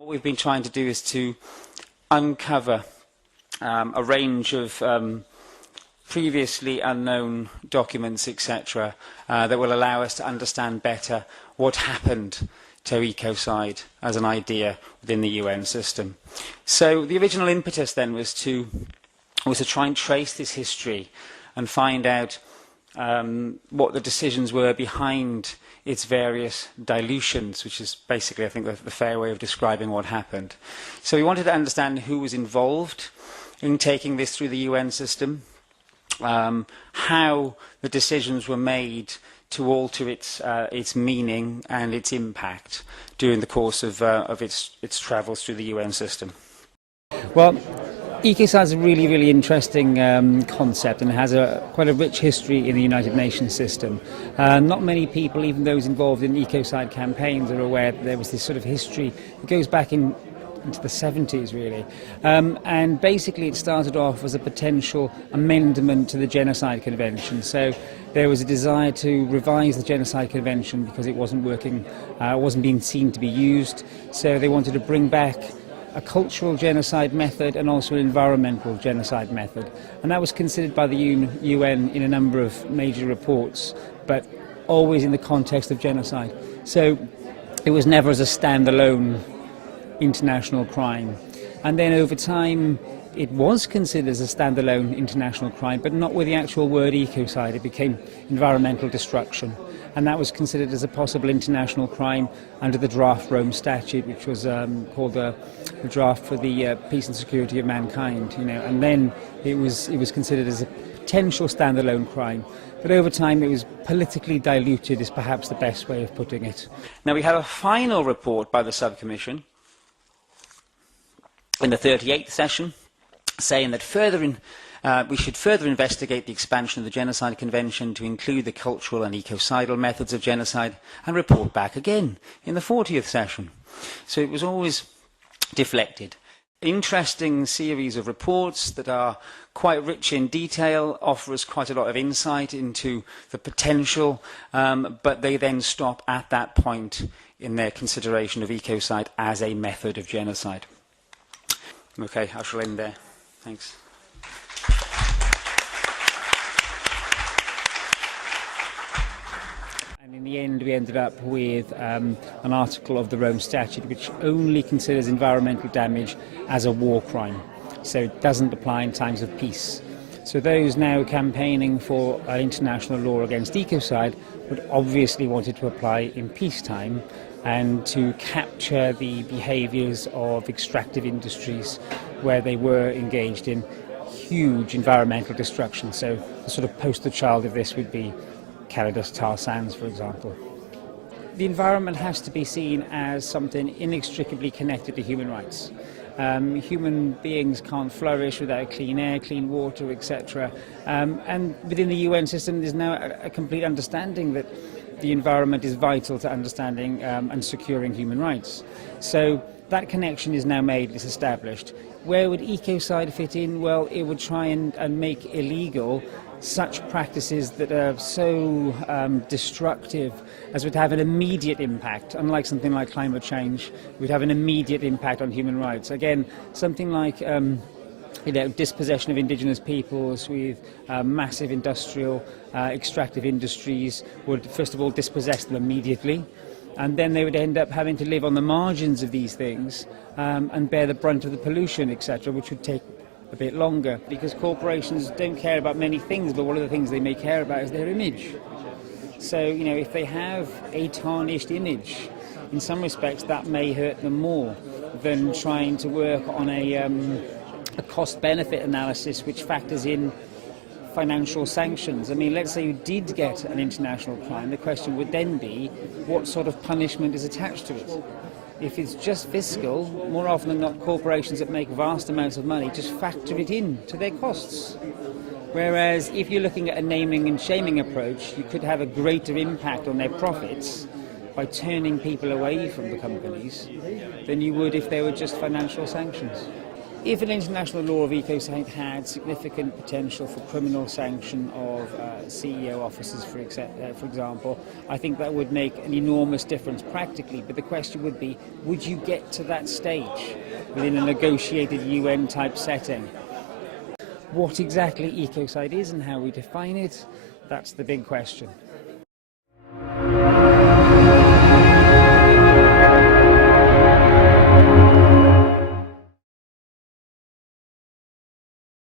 What we've been trying to do is to uncover a range of previously unknown documents, etc., that will allow us to understand better what happened to ecocide as an idea within the UN system. So the original impetus then was to try and trace this history and find out what the decisions were behind its various dilutions, which is basically, I think, the fair way of describing what happened. So we wanted to understand who was involved in taking this through the UN system, how the decisions were made to alter its meaning and its impact during the course of its travels through the UN system. Well, ecocide is a really, really interesting concept, and it has quite a rich history in the United Nations system. Not many people, even those involved in ecocide campaigns, are aware that there was this sort of history. It goes back into the 70s, really. And basically it started off as a potential amendment to the Genocide Convention. So there was a desire to revise the Genocide Convention because it wasn't working, wasn't being seen to be used. So they wanted to bring back a cultural genocide method and also an environmental genocide method. And that was considered by the UN in a number of major reports, but always in the context of genocide. So it was never as a standalone international crime. And then over time it was considered as a standalone international crime, but not with the actual word ecocide. It became environmental destruction. And that was considered as a possible international crime under the draft Rome Statute, which was called the draft for the peace and security of mankind. And then it was considered as a potential standalone crime. But over time it was politically diluted, is perhaps the best way of putting it. Now we have a final report by the subcommission in the 38th session, saying that we should further investigate the expansion of the Genocide Convention to include the cultural and ecocidal methods of genocide, and report back again in the 40th session. So it was always deflected. Interesting series of reports that are quite rich in detail, offer us quite a lot of insight into the potential, but they then stop at that point in their consideration of ecocide as a method of genocide. Okay, I shall end there. Thanks. And in the end we ended up with an article of the Rome Statute which only considers environmental damage as a war crime. So it doesn't apply in times of peace. So those now campaigning for an international law against ecocide would obviously want it to apply in peacetime and to capture the behaviours of extractive industries where they were engaged in huge environmental destruction. So the sort of poster child of this would be Calidus tar sands, for example. The environment has to be seen as something inextricably connected to human rights. Human beings can't flourish without clean air, clean water, etc. And within the UN system there's now a complete understanding that the environment is vital to understanding and securing human rights. So that connection is now made, it's established. Where would ecocide fit in? Well, it would try and make illegal such practices that are so destructive as would have an immediate impact. Unlike something like climate change, would have an immediate impact on human rights. Again, something like dispossession of indigenous peoples with massive industrial extractive industries would first of all dispossess them immediately, and then they would end up having to live on the margins of these things and bear the brunt of the pollution, etc., which would take a bit longer, because corporations don't care about many things, but one of the things they may care about is their image. So, if they have a tarnished image, in some respects that may hurt them more than trying to work on a cost-benefit analysis which factors in financial sanctions. I mean, let's say you did get an international crime, the question would then be what sort of punishment is attached to it. If it's just fiscal, more often than not corporations that make vast amounts of money just factor it in to their costs. Whereas if you're looking at a naming and shaming approach, you could have a greater impact on their profits by turning people away from the companies than you would if they were just financial sanctions. If an international law of ecocide had significant potential for criminal sanction of CEO officers, for example, I think that would make an enormous difference practically. But the question would be, would you get to that stage within a negotiated UN-type setting? What exactly ecocide is and how we define it, that's the big question.